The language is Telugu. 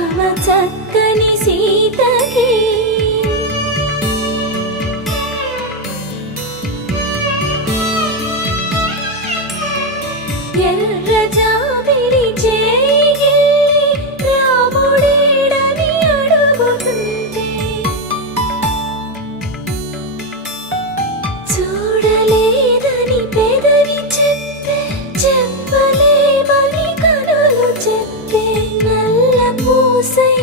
రామ చక్కని సీతకి ఎర్ర జాబిలి చేయి రాముడేడని అడుగుతుంటే చూడలేదని పెదవి చెప్పలేమని కనులు చెప్పే నల్ల పూసై